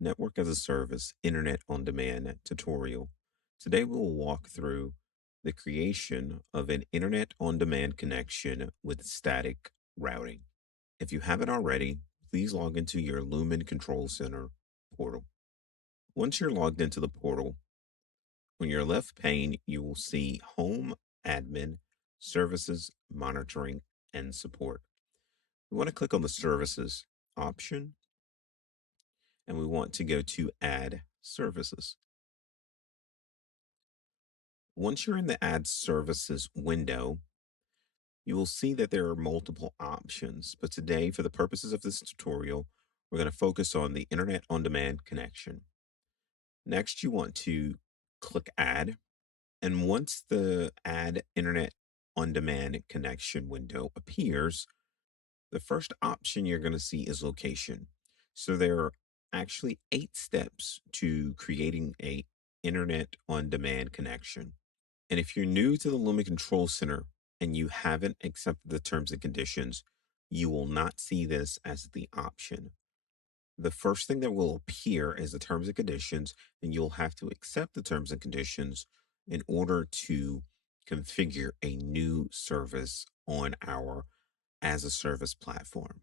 Network as a Service Internet on Demand tutorial. Today we will walk through the creation of an Internet on Demand connection with static routing. If you haven't already, please log into your Lumen Control Center portal. Once you're logged into the portal, on your left pane, you will see Home, Admin, Services, Monitoring, and Support. We want to click on the Services option and we want to go to Add Services. Once you're in the Add Services window, you will see that there are multiple options. But today, for the purposes of this tutorial, we're going to focus on the Internet on Demand connection. Next, you want to click Add. And once the Add Internet on Demand connection window appears, the first option you're going to see is location. So there are actually 8 steps to creating a Internet on Demand connection. And if you're new to the Lumen Control Center and you haven't accepted the terms and conditions, you will not see this as the option. The first thing that will appear is the terms and conditions, and you'll have to accept the terms and conditions in order to configure a new service on our as a service platform.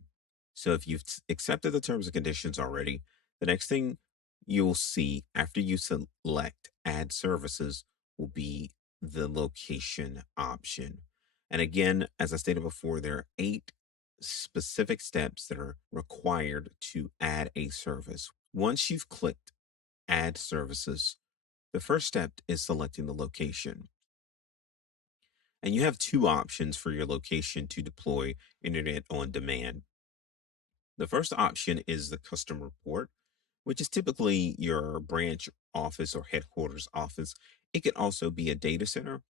So if you've accepted the terms and conditions already, the next thing you'll see after you select add services will be the location option. And again, as I stated before, there are 8 specific steps that are required to add a service. Once you've clicked add services, the first step is selecting the location. And you have 2 options for your location to deploy internet on demand. The first option is the customer port, which is typically your branch office or headquarters office. It could also be a data center.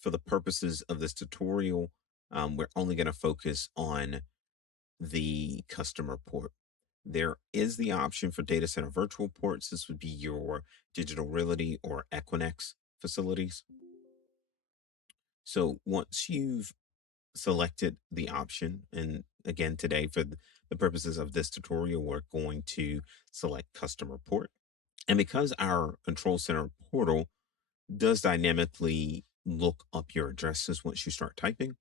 For the purposes of this tutorial, we're only going to focus on the customer port. There is the option for data center virtual ports. This would be your Digital Realty or Equinix facilities. So once you've selected the option, and again, today for the purposes of this tutorial, we're going to select customer port. And because our control center portal does dynamically look up your addresses once you start typing.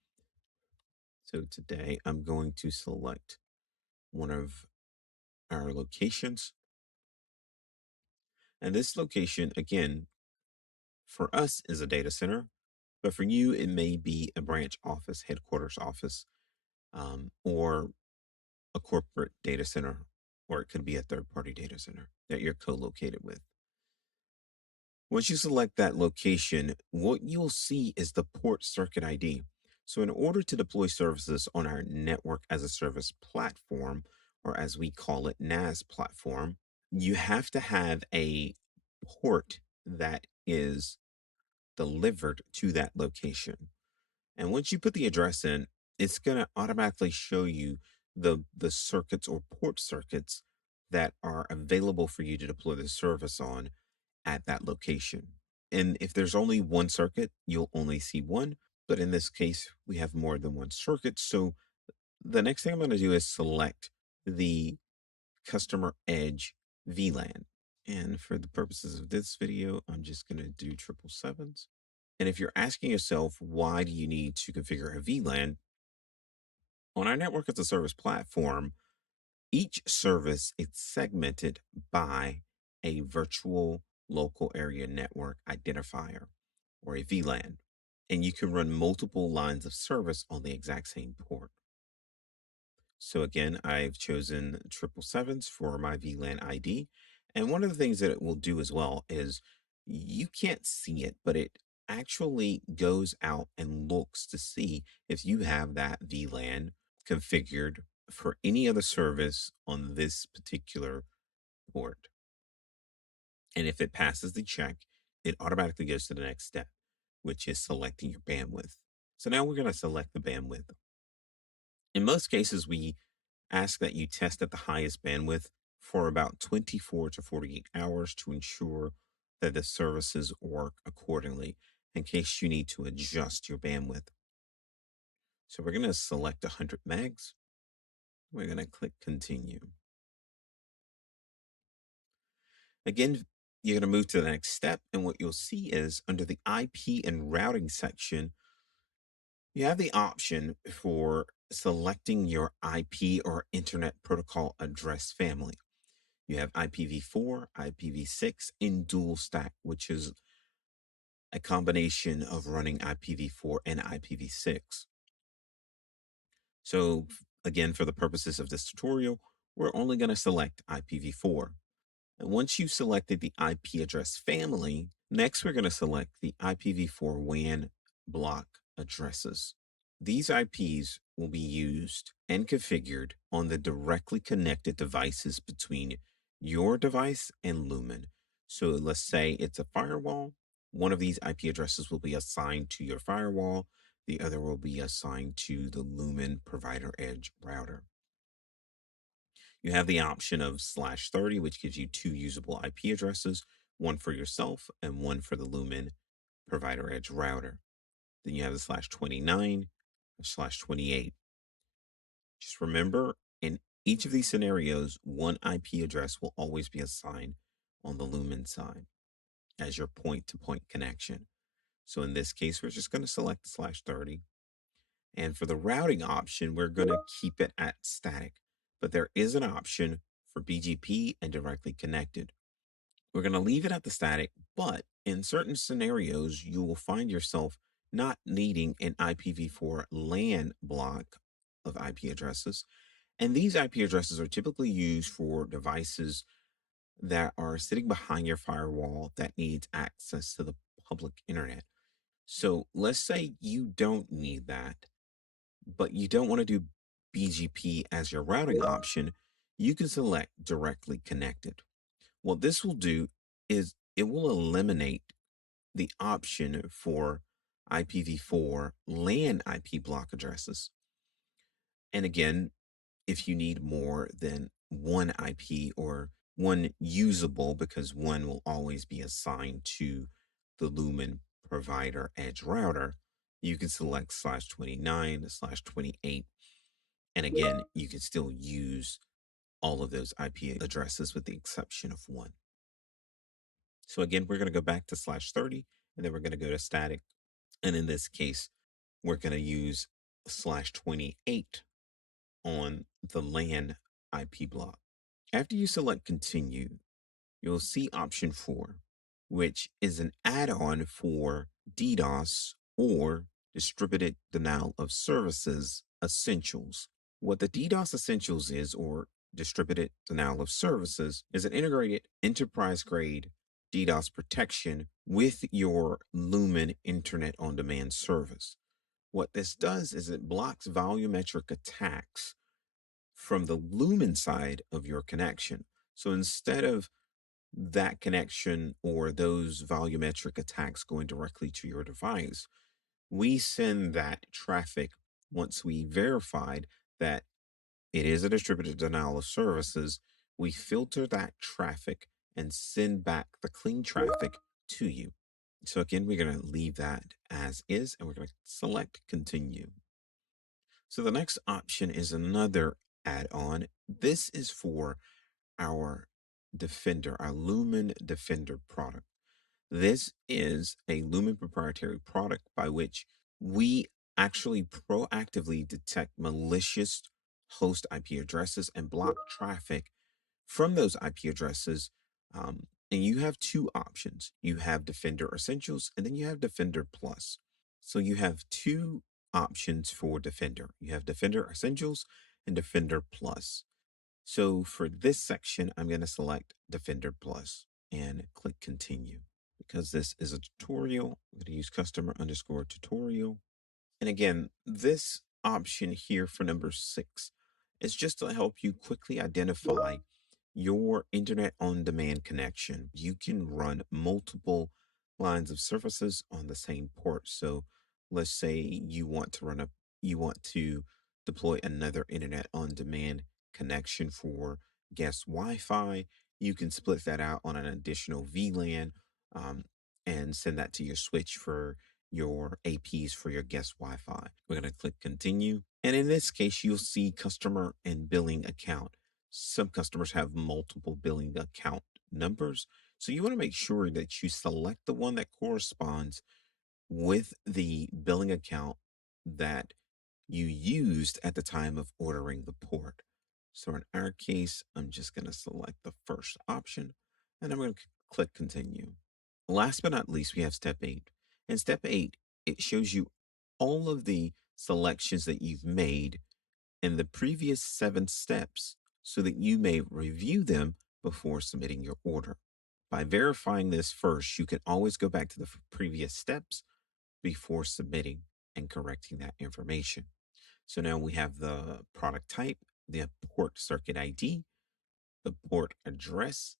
So today I'm going to select one of our locations. And this location, again, for us is a data center, but for you, it may be a branch office, headquarters office, or a corporate data center, or it could be a third party data center that you're co located with. Once you select that location, what you'll see is the port circuit ID. So, in order to deploy services on our network as a service platform, or as we call it, NAS platform, you have to have a port that is delivered to that location. And once you put the address in, it's going to automatically show you the circuits or port circuits that are available for you to deploy the service on at that location. And if there's only one circuit, you'll only see one. But in this case, we have more than one circuit. So the next thing I'm going to do is select the customer edge VLAN. And for the purposes of this video, I'm just going to do triple sevens. And if you're asking yourself, why do you need to configure a VLAN? On our network as a service platform, each service is segmented by a virtual local area network identifier or a VLAN. And you can run multiple lines of service on the exact same port. So again, I've chosen triple sevens for my VLAN ID. And one of the things that it will do as well is you can't see it, but it actually goes out and looks to see if you have that VLAN configured for any other service on this particular port. And if it passes the check, it automatically goes to the next step, which is selecting your bandwidth. So now we're going to select the bandwidth. In most cases, we ask that you test at the highest bandwidth for about 24 to 48 hours to ensure that the services work accordingly in case you need to adjust your bandwidth. So we're going to select 100 megs. We're going to click continue. Again, you're going to move to the next step, and what you'll see is under the IP and routing section, you have the option for selecting your IP or Internet Protocol address family. You have IPv4, IPv6, and dual stack, which is a combination of running IPv4 and IPv6. So, again, for the purposes of this tutorial, we're only going to select IPv4. And once you've selected the IP address family, next we're going to select the IPv4 WAN block addresses. These IPs will be used and configured on the directly connected devices between your device and Lumen. So let's say it's a firewall. One of these IP addresses will be assigned to your firewall. The other will be assigned to the Lumen Provider Edge router. You have the option of /30, which gives you two usable IP addresses, one for yourself and one for the Lumen Provider Edge router. Then you have the /29 and /28. Just remember, in each of these scenarios, one IP address will always be assigned on the Lumen side as your point to point connection. So in this case, we're just going to select the /30. And for the routing option, we're going to keep it at static. But there is an option for BGP and directly connected. We're going to leave it at the static, but in certain scenarios, you will find yourself not needing an IPv4 LAN block of IP addresses. And these IP addresses are typically used for devices that are sitting behind your firewall that needs access to the public internet. So let's say you don't need that, but you don't want to do BGP as your routing option. You can select directly connected. What this will do is it will eliminate the option for IPv4 LAN IP block addresses. And again, if you need more than one IP or one usable, because one will always be assigned to the Lumen Provider Edge router, you can select /29 to /28. And again, you can still use all of those IP addresses with the exception of one. So again, we're going to go back to /30, and then we're going to go to static. And in this case, we're going to use /28 on the LAN IP block. After you select continue, you'll see option 4, which is an add-on for DDoS or distributed denial of services essentials. What the DDoS essentials is, or distributed denial of services, is an integrated enterprise grade DDoS protection with your Lumen Internet on Demand service. What this does is it blocks volumetric attacks from the Lumen side of your connection. So instead of that connection or those volumetric attacks going directly to your device, we send that traffic once we verified that it is a distributed denial of services. We filter that traffic and send back the clean traffic to you. So again, we're going to leave that as is, and we're going to select continue. So the next option is another add-on. This is for our Defender, our Lumen Defender product. This is a Lumen proprietary product by which we actually proactively detect malicious host IP addresses and block traffic from those IP addresses. And you have two options. You have Defender Essentials, and then you have Defender Plus. So you have two options for Defender. You have Defender Essentials and Defender Plus. So for this section, I'm going to select Defender Plus and click continue. Because this is a tutorial, I'm going to use customer_tutorial. And again, this option here for number 6 is just to help you quickly identify your internet on demand connection. You can run multiple lines of services on the same port. So let's say you want to deploy another internet on demand connection for guest Wi-Fi. You can split that out on an additional VLAN, and send that to your switch for your APs for your guest Wi-Fi. We're going to click continue. And in this case, you'll see customer and billing account. Some customers have multiple billing account numbers. So you want to make sure that you select the one that corresponds with the billing account that you used at the time of ordering the port. So in our case, I'm just going to select the first option and I'm going to click continue. Last but not least, we have step 8. In step 8, it shows you all of the selections that you've made in the previous 7 steps so that you may review them before submitting your order. By verifying this first, you can always go back to the previous steps before submitting and correcting that information. So now we have the product type, the port circuit ID, the port address,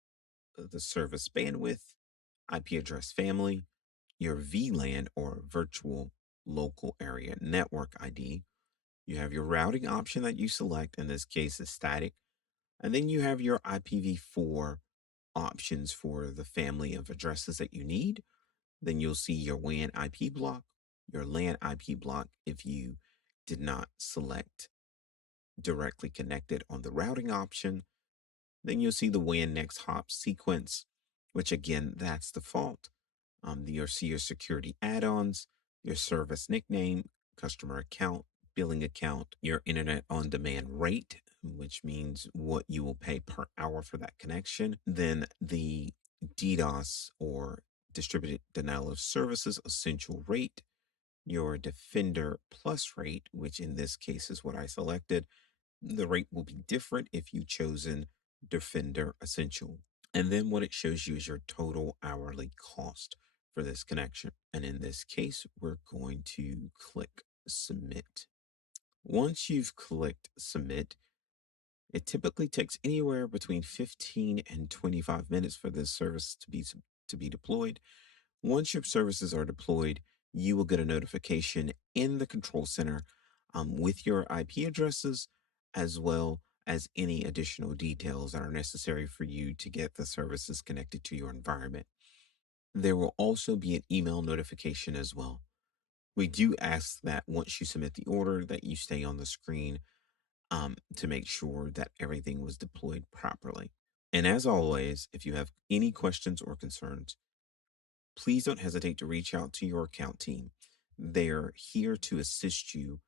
the service bandwidth, IP address family, your VLAN or virtual local area network ID. You have your routing option that you select, in this case is static. And then you have your IPv4 options for the family of addresses that you need. Then you'll see your WAN IP block, your LAN IP block if you did not select directly connected on the routing option. Then you'll see the WAN next hop sequence, which again, that's default. You'll see your security add-ons, your service nickname, customer account, billing account, your internet on demand rate, which means what you will pay per hour for that connection. Then the DDoS or distributed denial of services essential rate, your Defender Plus rate, which in this case is what I selected. The rate will be different if you've chosen Defender Essential. And then what it shows you is your total hourly cost for this connection. And in this case, we're going to click submit. Once you've clicked submit, it typically takes anywhere between 15 and 25 minutes for this service to be deployed. Once your services are deployed, you will get a notification in the control center with your IP addresses, as well as any additional details that are necessary for you to get the services connected to your environment. There will also be an email notification as well. We do ask that once you submit the order that you stay on the screen to make sure that everything was deployed properly. And as always, if you have any questions or concerns, please don't hesitate to reach out to your account team. They're here to assist you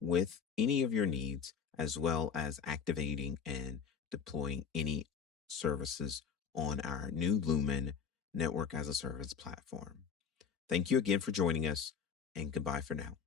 with any of your needs, as well as activating and deploying any services on our new Lumen Network as a Service platform. Thank you again for joining us, and goodbye for now.